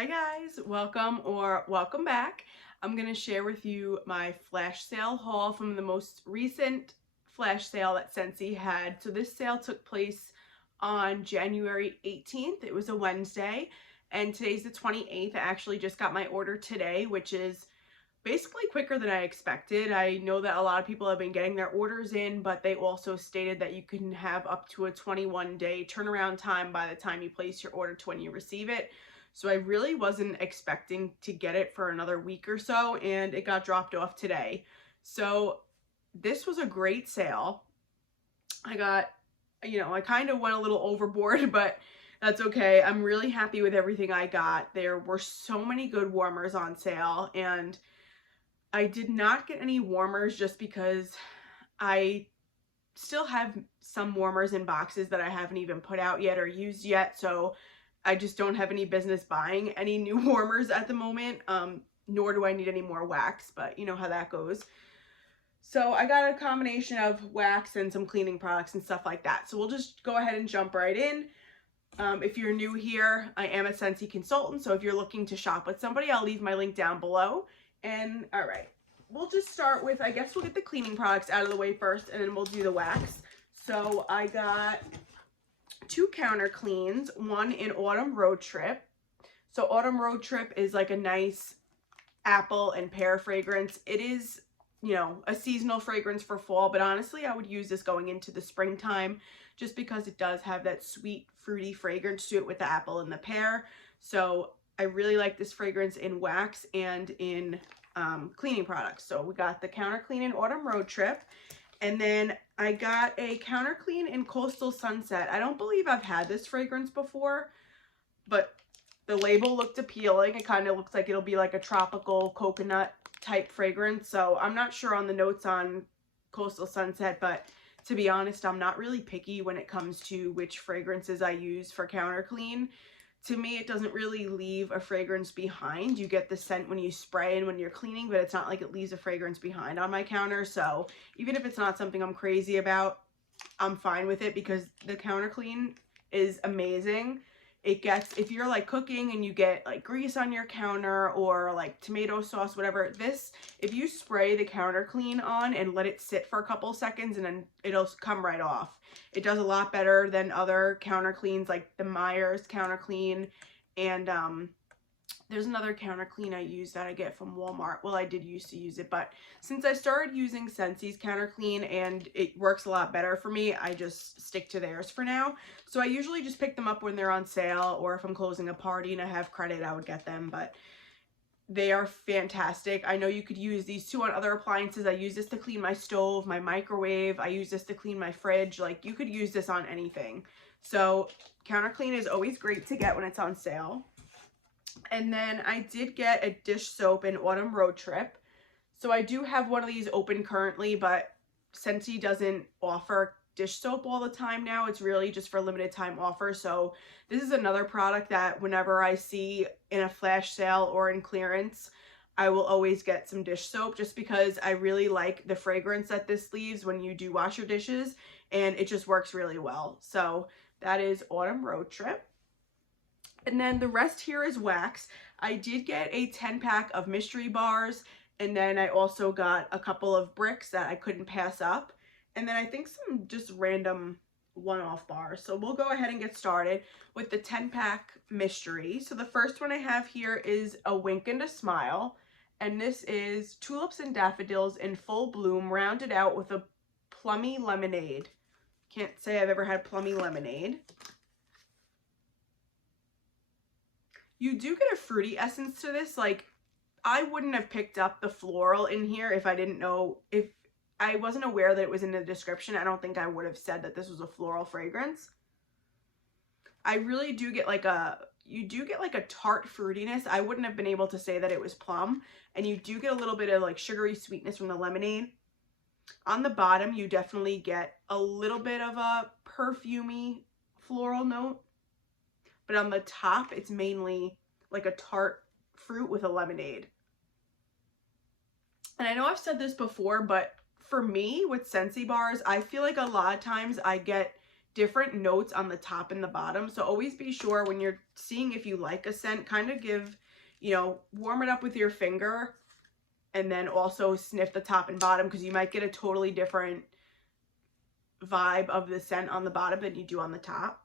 Hi guys, welcome back. I'm going to share with you my flash sale haul from the most recent flash sale that Scentsy had. So this sale took place on January 18th. It was a Wednesday, and today's the 28th. I actually just got my order today, which is basically quicker than I expected. I know that a lot of people have been getting their orders in, but they also stated that you can have up to a 21-day turnaround time by the time you place your order to when you receive it. So I really wasn't expecting to get it for another week or so, and it got dropped off today. So this was a great sale. I kind of went a little overboard, but that's okay. I'm really happy with everything I got. There were so many good warmers on sale, and I did not get any warmers just because I still have some warmers in boxes that I haven't even put out yet or used yet, so I just don't have any business buying any new warmers at the moment, nor do I need any more wax, but you know how that goes. So I got a combination of wax and some cleaning products and stuff like that. So we'll just go ahead and jump right in. If you're new here, I am a Scentsy consultant, so if you're looking to shop with somebody, I'll leave my link down below. And all right, we'll just start with, I guess we'll get the cleaning products out of the way first, and then we'll do the wax. So I got two counter cleans, one in Autumn Road Trip. So Autumn Road Trip is like a nice apple and pear fragrance. It is, you know, a seasonal fragrance for fall, but honestly, I would use this going into the springtime just because it does have that sweet, fruity fragrance to it with the apple and the pear. So I really like this fragrance in wax and in cleaning products. So we got the counter clean in Autumn Road Trip, and then I got a counter clean in Coastal Sunset. I don't believe I've had this fragrance before, but the label looked appealing. It kind of looks like it'll be like a tropical coconut type fragrance. So I'm not sure on the notes on Coastal Sunset, but to be honest, I'm not really picky when it comes to which fragrances I use for counter clean. To me, it doesn't really leave a fragrance behind. You get the scent when you spray and when you're cleaning, but it's not like it leaves a fragrance behind on my counter. So even if it's not something I'm crazy about, I'm fine with it because the counter clean is amazing. It gets, if you're like cooking and you get like grease on your counter or like tomato sauce, whatever, this, if you spray the counter clean on and let it sit for a couple seconds, and then it'll come right off. It does a lot better than other counter cleans like the Myers counter clean, and there's another counter clean I use that I get from Walmart. Well, I did used to use it, but since I started using Scentsy's counter clean and it works a lot better for me, I just stick to theirs for now. So I usually just pick them up when they're on sale, or if I'm closing a party and I have credit, I would get them, but they are fantastic. I know you could use these two on other appliances. I use this to clean my stove, my microwave. I use this to clean my fridge. Like, you could use this on anything. So counter clean is always great to get when it's on sale. And then I did get a dish soap in Autumn Road Trip. So I do have one of these open currently, but Scentsy doesn't offer dish soap all the time now. It's really just for limited time offer. So this is another product that whenever I see in a flash sale or in clearance, I will always get some dish soap just because I really like the fragrance that this leaves when you do wash your dishes, and it just works really well. So that is Autumn Road Trip. And then the rest here is wax. I did get a 10-pack of mystery bars, and then I also got a couple of bricks that I couldn't pass up, and then I think some just random one-off bars. So we'll go ahead and get started with the 10-pack mystery. So the first one I have here is a Wink and a Smile, and this is tulips and daffodils in full bloom, rounded out with a plummy lemonade. Can't say I've ever had plummy lemonade. You do get a fruity essence to this. Like, I wouldn't have picked up the floral in here if I didn't know, if I wasn't aware that it was in the description. I don't think I would have said that this was a floral fragrance. I really do get like you do get like a tart fruitiness. I wouldn't have been able to say that it was plum. And you do get a little bit of like sugary sweetness from the lemonade. On the bottom, you definitely get a little bit of a perfumey floral note. But on the top, it's mainly like a tart fruit with a lemonade. And I know I've said this before, but for me with Scentsy bars, I feel like a lot of times I get different notes on the top and the bottom. So always be sure when you're seeing if you like a scent, kind of give, you know, warm it up with your finger and then also sniff the top and bottom, because you might get a totally different vibe of the scent on the bottom than you do on the top.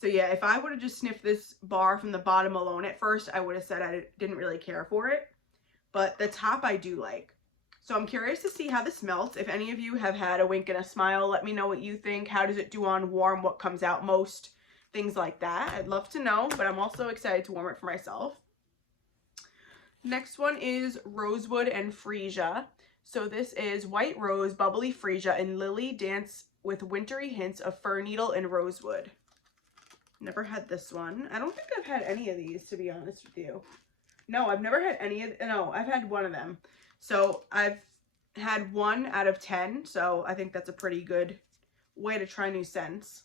So yeah, if I would have just sniffed this bar from the bottom alone at first, I would have said I didn't really care for it. But the top I do like. So I'm curious to see how this smells. If any of you have had a wink and a smile, let me know what you think. How does it do on warm? What comes out most? Things like that. I'd love to know, but I'm also excited to warm it for myself. Next one is Rosewood and Fria. So this is white rose, bubbly freesia, and lily dance with wintry hints of fir needle and rosewood. Never had this one. I don't think I've had any of these, to be honest with you. No, I've never had any of, no, I've had one of them. So I've had 1 out of 10, so I think that's a pretty good way to try new scents.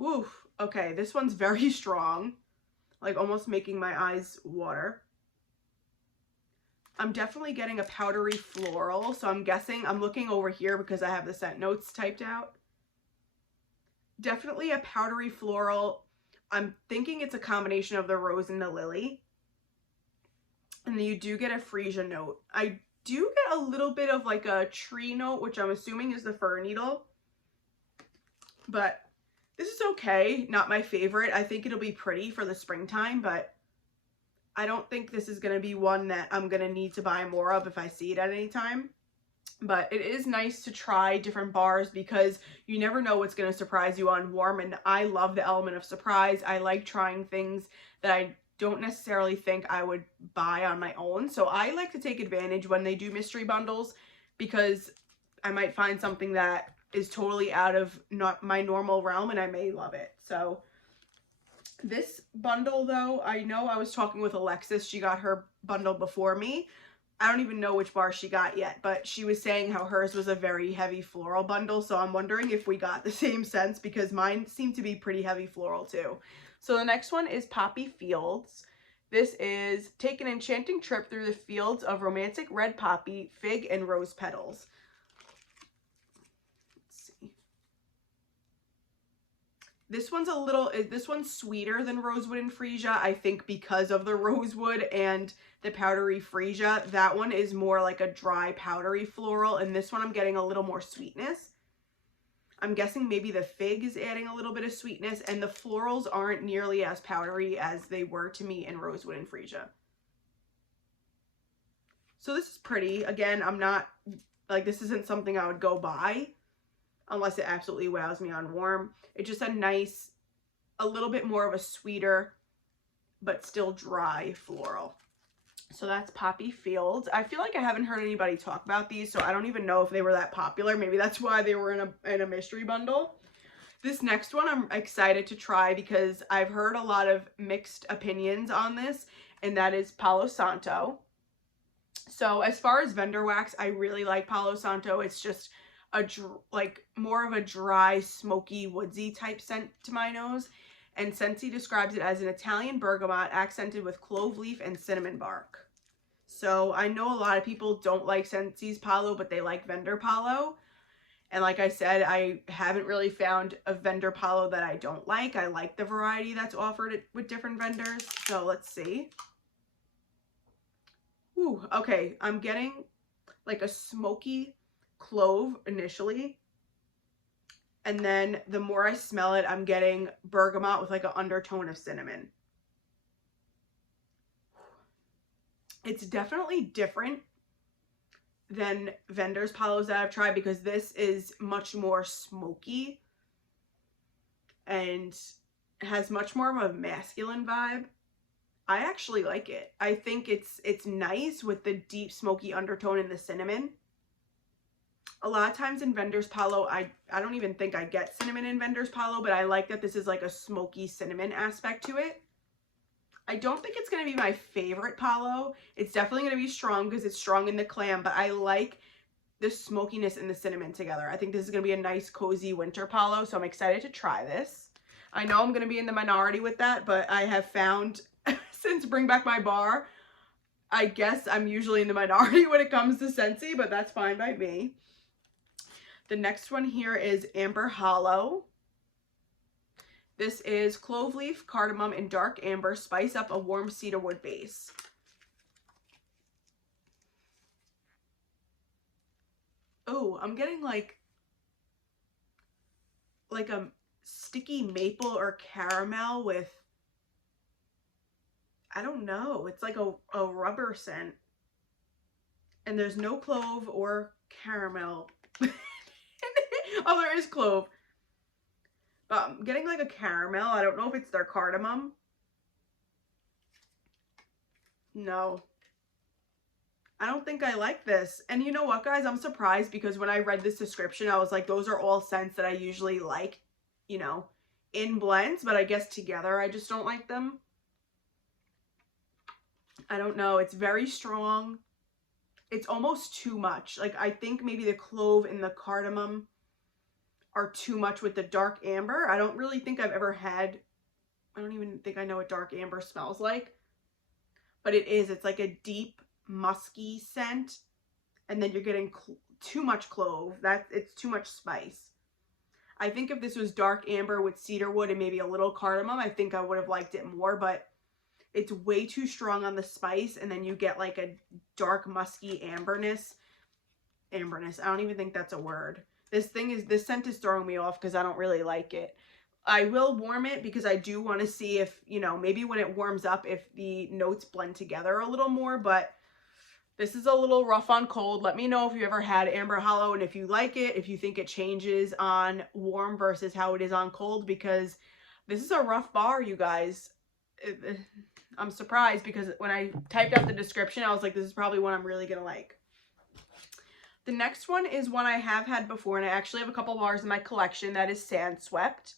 Ooh, okay, this one's very strong, like almost making my eyes water. I'm definitely getting a powdery floral, so I'm guessing, I'm looking over here because I have the scent notes typed out. Definitely a powdery floral. I'm thinking it's a combination of the rose and the lily. And then you do get a freesia note. I do get a little bit of like a tree note, which I'm assuming is the fir needle. But this is okay. Not my favorite. I think it'll be pretty for the springtime, but I don't think this is going to be one that I'm going to need to buy more of if I see it at any time. But it is nice to try different bars because you never know what's going to surprise you on warm. And I love the element of surprise. I like trying things that I don't necessarily think I would buy on my own. So I like to take advantage when they do mystery bundles because I might find something that is totally out of not my normal realm and I may love it. So this bundle though, I know I was talking with Alexis. She got her bundle before me. I don't even know which bar she got yet, but she was saying how hers was a very heavy floral bundle. So I'm wondering if we got the same scents because mine seemed to be pretty heavy floral too. So the next one is Poppy Fields. This is take an enchanting trip through the fields of romantic red poppy, fig, and rose petals. Let's see. This one's sweeter than Rosewood and Fria, I think because of the rosewood and the powdery freesia. That one is more like a dry powdery floral, and this one I'm getting a little more sweetness. I'm guessing maybe the fig is adding a little bit of sweetness, and the florals aren't nearly as powdery as they were to me in Rosewood and Fria. So this is pretty. Again, I'm not, like, this isn't something I would go buy unless it absolutely wows me on warm. It's just a nice, a little bit more of a sweeter, but still dry floral. So that's Poppy Fields. I feel like I haven't heard anybody talk about these, so I don't even know if they were that popular. Maybe that's why they were in a mystery bundle. This next one I'm excited to try because I've heard a lot of mixed opinions on this, and that is Palos Santo. So as far as vendor wax, I really like Palos Santo. It's just like more of a dry, smoky, woodsy type scent to my nose. And Scentsy describes it as an Italian bergamot accented with clove leaf and cinnamon bark. So I know a lot of people don't like Scentsy's Palo, but they like vendor Palo. And like I said, I haven't really found a vendor Palo that I don't like. I like the variety that's offered with different vendors. So let's see. Ooh, okay. I'm getting like a smoky clove initially. And then the more I smell it, I'm getting bergamot with like an undertone of cinnamon. It's definitely different than vendors Palos that I've tried because this is much more smoky and has much more of a masculine vibe. I actually like it. I think it's nice with the deep smoky undertone and the cinnamon. A lot of times in vendors Palo, I don't even think I get cinnamon in vendors Palo, but I like that this is like a smoky cinnamon aspect to it. I don't think it's going to be my favorite Palo. It's definitely going to be strong because it's strong in the clam, but I like the smokiness and the cinnamon together. I think this is going to be a nice cozy winter Palo, so I'm excited to try this. I know I'm going to be in the minority with that, but I have found since Bring Back My Bar, I guess I'm usually in the minority when it comes to Scentsy, but that's fine by me. The next one here is Amber Hollow. This is clove leaf, cardamom, and dark amber. Spice up a warm cedarwood base. Oh, I'm getting like a sticky maple or caramel with, I don't know, it's like a rubber scent. And there's no clove or caramel. Oh, there is clove. But I'm getting like a caramel. I don't know if it's their cardamom. No. I don't think I like this. And you know what, guys? I'm surprised because when I read this description, I was like, those are all scents that I usually like, you know, in blends. But I guess together, I just don't like them. I don't know. It's very strong. It's almost too much. Like, I think maybe the clove and the cardamom are too much with the dark amber. I don't really think I've ever had, I don't even think I know what dark amber smells like. But it is. It's like a deep, musky scent. And then you're getting too much clove. It's too much spice. I think if this was dark amber with cedarwood and maybe a little cardamom, I think I would have liked it more. But it's way too strong on the spice. And then you get like a dark, musky amberness. I don't even think that's a word. This scent is throwing me off because I don't really like it. I will warm it because I do want to see if, you know, maybe when it warms up, if the notes blend together a little more, but this is a little rough on cold. Let me know if you ever had Amber Hollow and if you like it, if you think it changes on warm versus how it is on cold, because this is a rough bar, you guys. I'm surprised because when I typed out the description, I was like, this is probably one I'm really going to like. The next one is one I have had before, and I actually have a couple bars in my collection. That is Sandswept.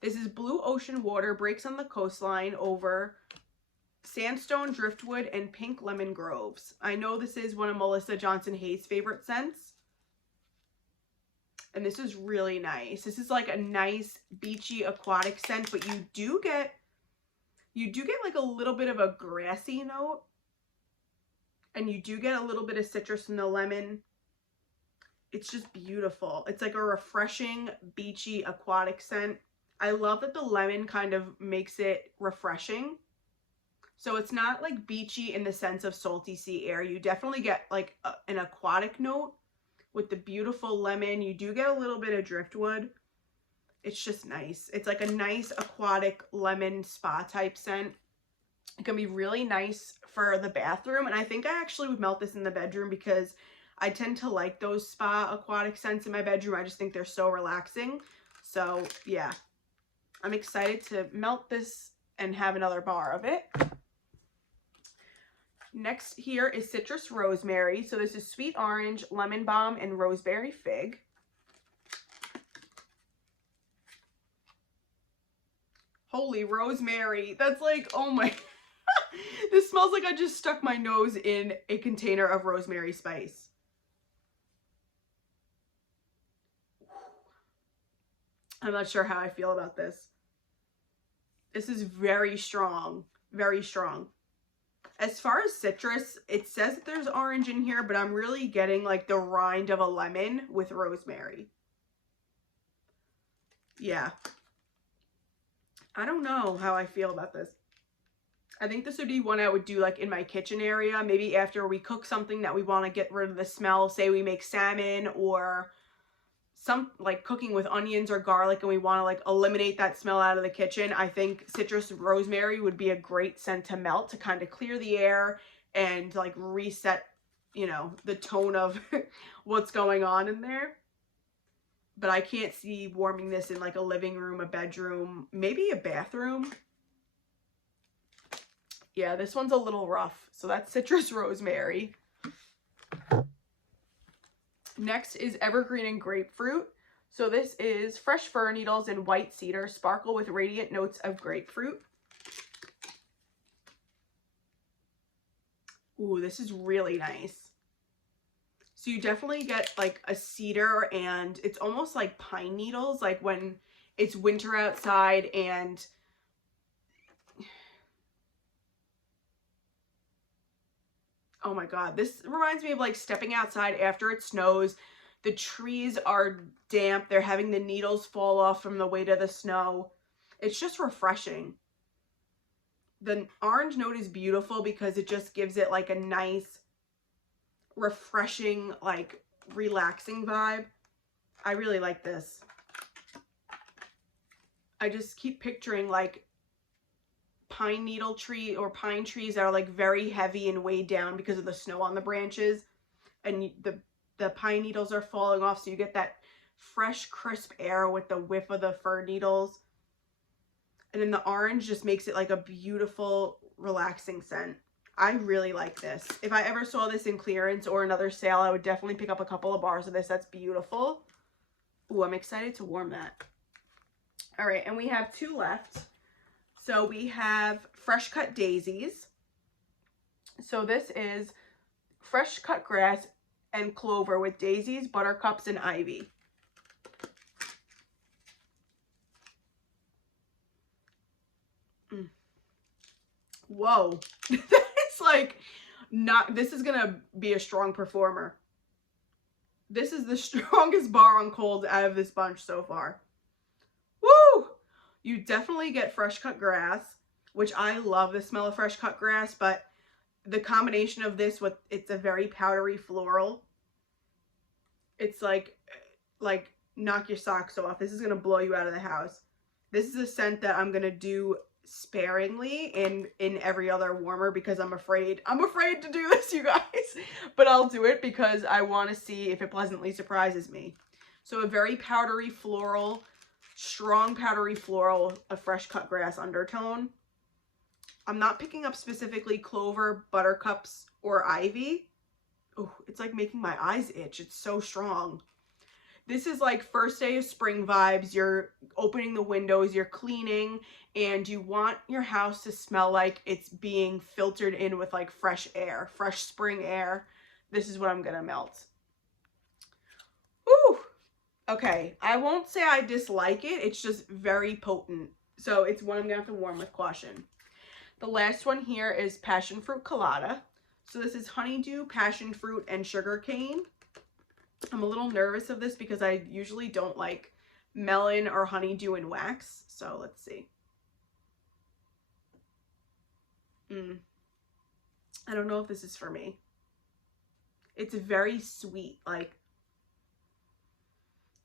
This is blue ocean water, breaks on the coastline over sandstone, driftwood, and pink lemon groves. I know this is one of Melissa Johnson Hayes' favorite scents. And this is really nice. This is like a nice beachy aquatic scent, but you do get like a little bit of a grassy note. And you do get a little bit of citrus in the lemon. It's just beautiful. It's like a refreshing, beachy, aquatic scent. I love that the lemon kind of makes it refreshing. So it's not like beachy in the sense of salty sea air. You definitely get like an aquatic note with the beautiful lemon. You do get a little bit of driftwood. It's just nice. It's like a nice aquatic lemon spa type scent. It can be really nice for the bathroom. And I think I actually would melt this in the bedroom because I tend to like those spa aquatic scents in my bedroom. I just think they're so relaxing. So yeah, I'm excited to melt this and have another bar of it. Next here is Citrus Rosemary. So this is sweet orange, lemon balm, and roseberry fig. Holy rosemary. That's like, oh my. This smells like I just stuck my nose in a container of rosemary spice. I'm not sure how I feel about this. This is very strong. Very strong. As far as citrus, it says that there's orange in here, but I'm really getting like the rind of a lemon with rosemary. Yeah. I don't know how I feel about this. I think this would be one I would do like in my kitchen area. Maybe after we cook something that we want to get rid of the smell. Say we make salmon or some like cooking with onions or garlic and we want to like eliminate that smell out of the kitchen. I think citrus rosemary would be a great scent to melt to kind of clear the air and like reset, you know, the tone of what's going on in there. But I can't see warming this in like a living room, a bedroom, maybe a bathroom. Yeah, this one's a little rough. So that's Citrus Rosemary. Next is Evergreen and Grapefruit. So this is fresh fir needles and white cedar, sparkle with radiant notes of grapefruit. Ooh, this is really nice. So you definitely get like a cedar and it's almost like pine needles, like when it's winter outside and oh my God, this reminds me of like stepping outside after it snows, The trees are damp. They're having the needles fall off from the weight of the snow. It's just refreshing. The orange note is beautiful because it just gives it like a nice, refreshing, like relaxing vibe. I really like this. I just keep picturing like pine needle tree or pine trees that are like very heavy and weighed down because of the snow on the branches, and the pine needles are falling off, so you get that fresh crisp air with the whiff of the fir needles. And then the orange just makes it like a beautiful relaxing scent. I really like this. If I ever saw this in clearance or another sale, I would definitely pick up a couple of bars of this. That's beautiful. Ooh, I'm excited to warm that. All right, and we have 2 left. So we have fresh cut daisies. So this is fresh cut grass and clover with daisies, buttercups, and ivy. Whoa. It's like not, this is gonna be a strong performer. This is the strongest bar on cold out of this bunch so far. Woo! You definitely get fresh cut grass, which I love the smell of fresh cut grass, but the combination of this with, it's a very powdery floral. It's like knock your socks off. This is gonna blow you out of the house. This is a scent that I'm gonna do sparingly in every other warmer because I'm afraid to do this, you guys. But I'll do it because I want to see if it pleasantly surprises me. So a very powdery floral, strong powdery floral, a fresh cut grass undertone. I'm not picking up specifically clover, buttercups, or ivy. Oh, it's like making my eyes itch. It's so strong. This is like first day of spring vibes. You're opening the windows, you're cleaning, and you want your house to smell like it's being filtered in with like fresh air, fresh spring air. This is what I'm gonna melt. Woo! Okay, I won't say I dislike it. It's just very potent. So it's one I'm gonna have to warm with caution. The last one here is passion fruit colada. So this is honeydew, passion fruit, and sugar cane. I'm a little nervous of this because I usually don't like melon or honeydew in wax. So let's see. I don't know if this is for me. It's very sweet. Like,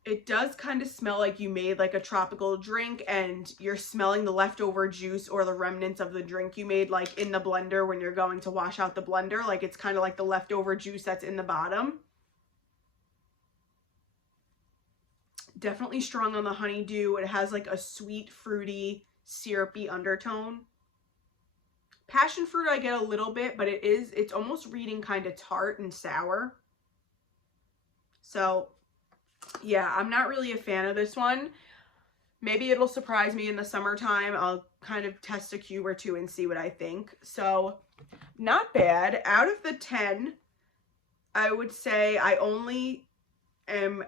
it does kind of smell like you made like a tropical drink and you're smelling the leftover juice or the remnants of the drink you made like in the blender when you're going to wash out the blender. Like, it's kind of like the leftover juice that's in the bottom. Definitely strong on the honeydew. It has like a sweet, fruity, syrupy undertone. Passion fruit I get a little bit, but it's almost reading kind of tart and sour. So yeah, I'm not really a fan of this one. Maybe it'll surprise me in the summertime. I'll kind of test a cube or 2 and see what I think. So not bad. Out of the 10, I would say I only am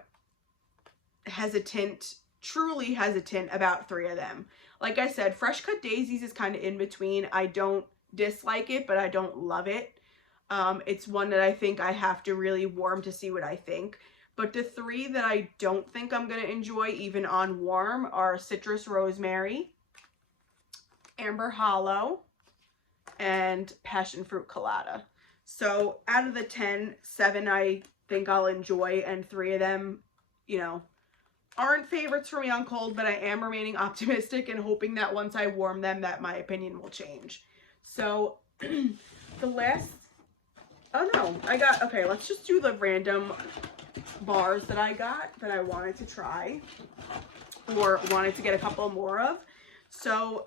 hesitant, truly hesitant about 3 of them. Like I said, fresh cut daisies is kind of in between. I don't dislike it, but I don't love it. It's one that I think I have to really warm to see what I think. But the 3 that I don't think I'm going to enjoy even on warm are citrus rosemary, amber hollow, and passion fruit colada. So out of the 10, 7 I think I'll enjoy, and 3 of them, you know, aren't favorites for me on cold, but I am remaining optimistic and hoping that once I warm them that my opinion will change. So the last, oh no, okay, let's just do the random bars that I got that I wanted to try or wanted to get a couple more of. So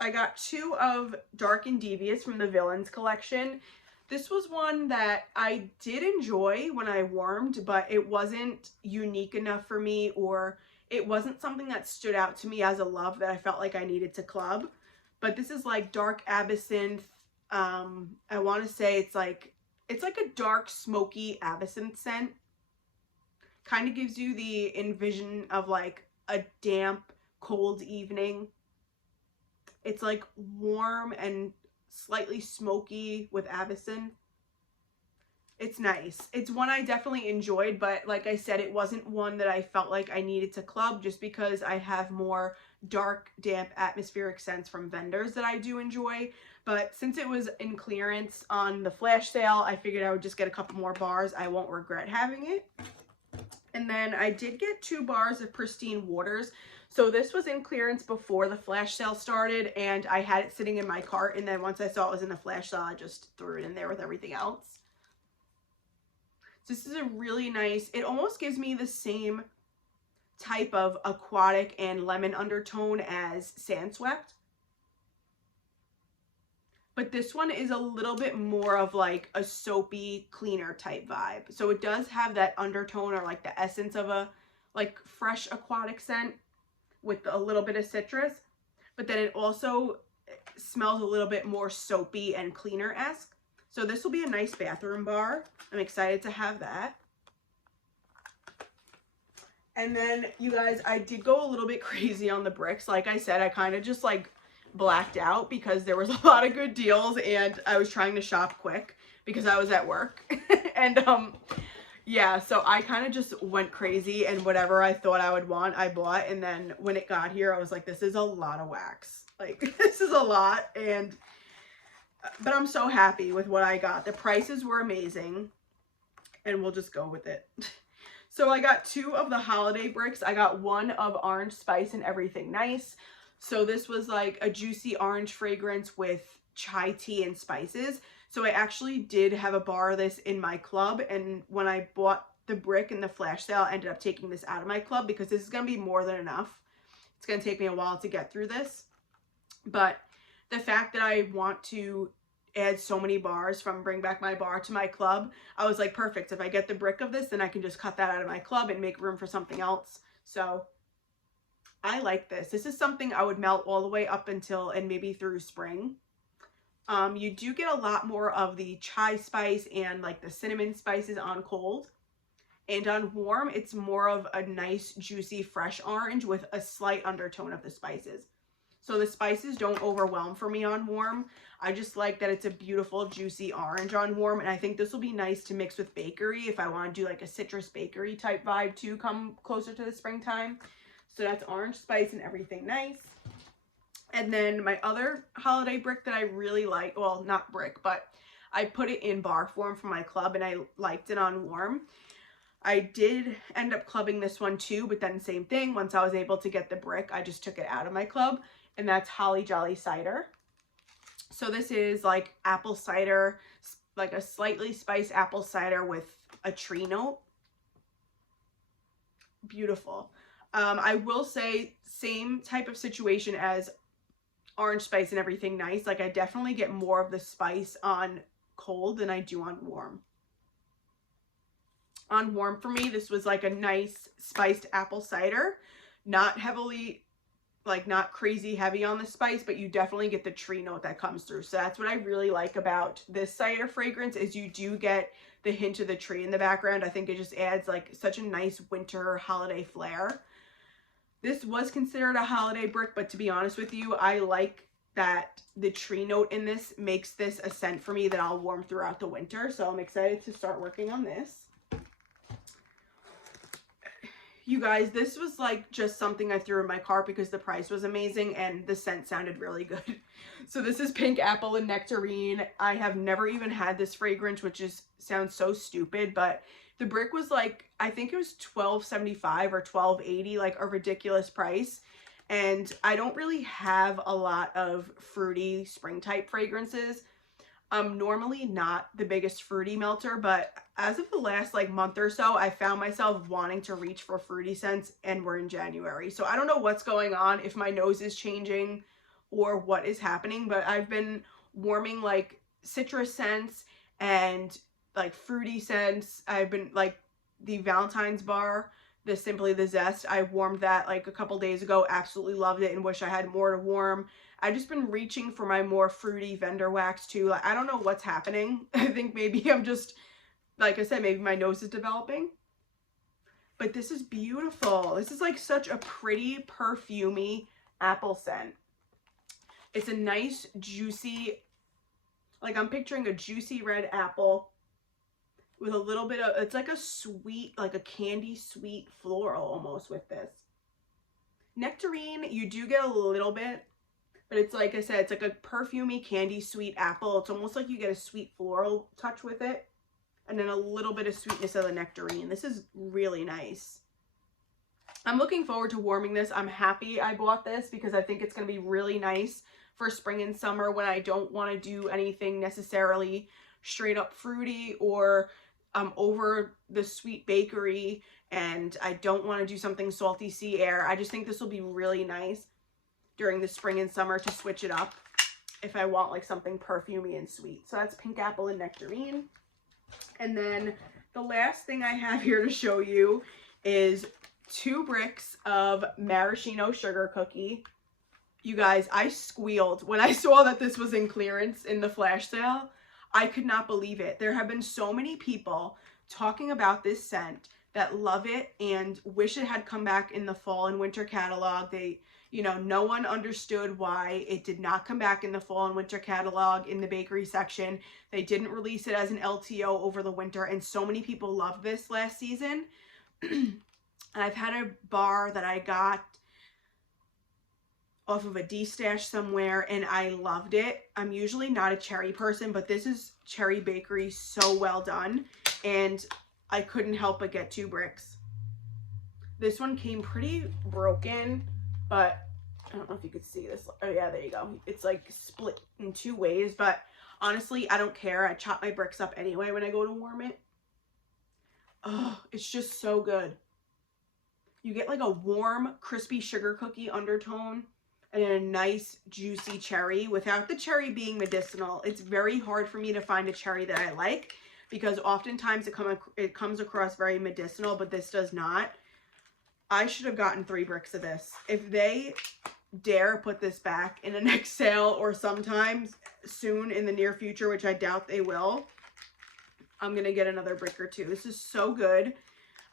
I got 2 of Dark and Devious from the Villains collection. This was one that I did enjoy when I warmed, but it wasn't unique enough for me, or it wasn't something that stood out to me as a love that I felt like I needed to club. But this is like dark absinthe. I want to say it's like a dark smoky absinthe scent. Kind of gives you the envision of like a damp, cold evening. It's like warm and slightly smoky with absinthe. It's nice. It's one I definitely enjoyed, but like I said, it wasn't one that I felt like I needed to club just because I have more dark, damp, atmospheric scents from vendors that I do enjoy. But since it was in clearance on the flash sale, I figured I would just get a couple more bars. I won't regret having it. And then I did get 2 bars of Pristine Waters. So this was in clearance before the flash sale started, and I had it sitting in my cart, and then once I saw it was in the flash sale, I just threw it in there with everything else. This is a really nice, it almost gives me the same type of aquatic and lemon undertone as Sandswept. But this one is a little bit more of like a soapy, cleaner type vibe. So it does have that undertone or like the essence of a like fresh aquatic scent with a little bit of citrus. But then it also smells a little bit more soapy and cleaner-esque. So this will be a nice bathroom bar. I'm excited to have that. And then, you guys, I did go a little bit crazy on the bricks. Like I said, I kind of just like blacked out because there was a lot of good deals and I was trying to shop quick because I was at work. And yeah, so I kind of just went crazy and whatever I thought I would want, I bought. And then when it got here, I was like, this is a lot of wax. Like, this is a lot. But I'm so happy with what I got. The prices were amazing, and we'll just go with it. So I got 2 of the holiday bricks. I got 1 of Orange Spice and Everything Nice. So this was like a juicy orange fragrance with chai tea and spices. So I actually did have a bar of this in my club, and when I bought the brick in the flash sale, I ended up taking this out of my club because this is going to be more than enough. It's going to take me a while to get through this. But the fact that I want to add so many bars from Bring Back My Bar to my club, I was like, perfect. If I get the brick of this, then I can just cut that out of my club and make room for something else. So I like this. This is something I would melt all the way up until and maybe through spring. You do get a lot more of the chai spice and like the cinnamon spices on cold. And on warm, it's more of a nice, juicy, fresh orange with a slight undertone of the spices. So the spices don't overwhelm for me on warm. I just like that it's a beautiful, juicy orange on warm. And I think this will be nice to mix with bakery if I want to do like a citrus bakery type vibe too come closer to the springtime. So that's Orange Spice and Everything Nice. And then my other holiday brick that I really like, well, not brick, but I put it in bar form for my club and I liked it on warm. I did end up clubbing this one too, but then same thing. Once I was able to get the brick, I just took it out of my club, and that's Holly Jolly Cider. So this is like apple cider, like a slightly spiced apple cider with a tree note. Beautiful. I will say same type of situation as Orange Spice and Everything Nice. Like I definitely get more of the spice on cold than I do on warm. On warm for me, this was like a nice spiced apple cider. Not heavily, like not crazy heavy on the spice, but you definitely get the tree note that comes through. So that's what I really like about this cider fragrance is you do get the hint of the tree in the background. I think it just adds like such a nice winter holiday flair. This was considered a holiday brick, but to be honest with you, I like that the tree note in this makes this a scent for me that I'll warm throughout the winter. So I'm excited to start working on this. You guys, this was like just something I threw in my cart because the price was amazing and the scent sounded really good. So this is Pink Apple and Nectarine. I have never even had this fragrance, which sounds so stupid, but the brick was like, I think it was $12.75 or $12.80, like a ridiculous price. And I don't really have a lot of fruity spring type fragrances. I'm normally not the biggest fruity melter, but as of the last like month or so, I found myself wanting to reach for fruity scents, and we're in January. So I don't know what's going on, if my nose is changing or what is happening, but I've been warming like citrus scents and like fruity scents. I've been like the Valentine's bar, the Simply the Zest. I warmed that like a couple days ago, absolutely loved it and wish I had more to warm. I've just been reaching for my more fruity vendor wax too. Like, I don't know what's happening. I think maybe I'm just, like I said, maybe my nose is developing. But this is beautiful. This is like such a pretty, perfumey apple scent. It's a nice, juicy, like I'm picturing a juicy red apple with a little bit of, it's like a sweet, like a candy sweet floral almost with this. Nectarine, you do get a little bit, but it's like I said, it's like a perfumey candy sweet apple. It's almost like you get a sweet floral touch with it. And then a little bit of sweetness of the nectarine. This is really nice. I'm looking forward to warming this. I'm happy I bought this because I think it's going to be really nice for spring and summer when I don't want to do anything necessarily straight up fruity, or I'm over the sweet bakery and I don't want to do something salty sea air. I just think this will be really nice during the spring and summer to switch it up if I want like something perfumey and sweet. So that's pink apple and nectarine. And then the last thing I have here to show you is 2 bricks of maraschino sugar cookie. You guys, I squealed when I saw that this was in clearance in the flash sale. I could not believe it. There have been so many people talking about this scent that love it and wish it had come back in the fall and winter catalog. You know, no one understood why it did not come back in the fall and winter catalog in the bakery section. They didn't release it as an LTO over the winter, and so many people loved this last season. I've had a bar that I got off of a D-stash somewhere, and I loved it. I'm usually not a cherry person, but this is Cherry Bakery, so well done, and I couldn't help but get 2 bricks. This one came pretty broken, but I don't know if you could see this. Oh yeah, there you go. It's like split in 2 ways, but honestly, I don't care. I chop my bricks up anyway when I go to warm it. Oh, it's just so good. You get like a warm, crispy sugar cookie undertone and a nice, juicy cherry without the cherry being medicinal. It's very hard for me to find a cherry that I like because oftentimes it comes across very medicinal, but this does not. I should have gotten 3 bricks of this. If they dare put this back in the next sale or sometime soon in the near future, which I doubt they will, I'm going to get another brick or 2. This is so good.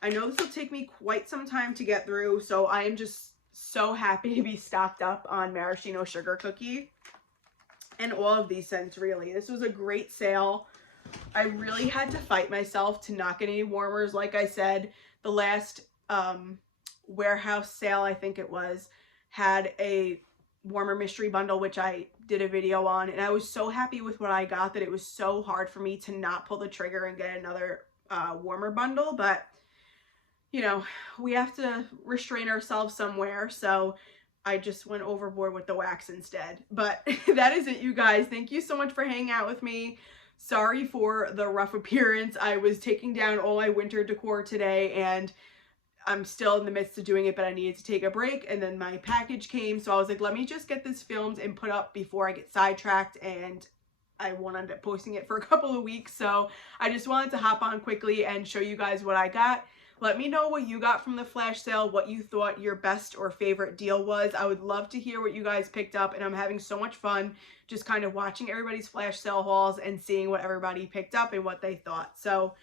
I know this will take me quite some time to get through, so I am just so happy to be stocked up on maraschino sugar cookie and all of these scents, really. This was a great sale. I really had to fight myself to not get any warmers. Like I said, the last warehouse sale, I think it was, had a warmer mystery bundle, which I did a video on, and I was so happy with what I got that it was so hard for me to not pull the trigger and get another warmer bundle. But you know, we have to restrain ourselves somewhere, so I just went overboard with the wax instead. But that is it, you guys. Thank you so much for hanging out with me. Sorry for the rough appearance. I was taking down all my winter decor today, and I'm still in the midst of doing it, but I needed to take a break, and then my package came, so I was like, let me just get this filmed and put up before I get sidetracked, and I won't end up posting it for a couple of weeks. So I just wanted to hop on quickly and show you guys what I got. Let me know what you got from the flash sale, what you thought your best or favorite deal was. I would love to hear what you guys picked up, and I'm having so much fun just kind of watching everybody's flash sale hauls and seeing what everybody picked up and what they thought. So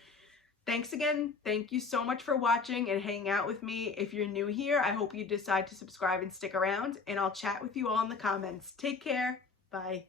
thanks again. Thank you so much for watching and hanging out with me. If you're new here, I hope you decide to subscribe and stick around, and I'll chat with you all in the comments. Take care. Bye.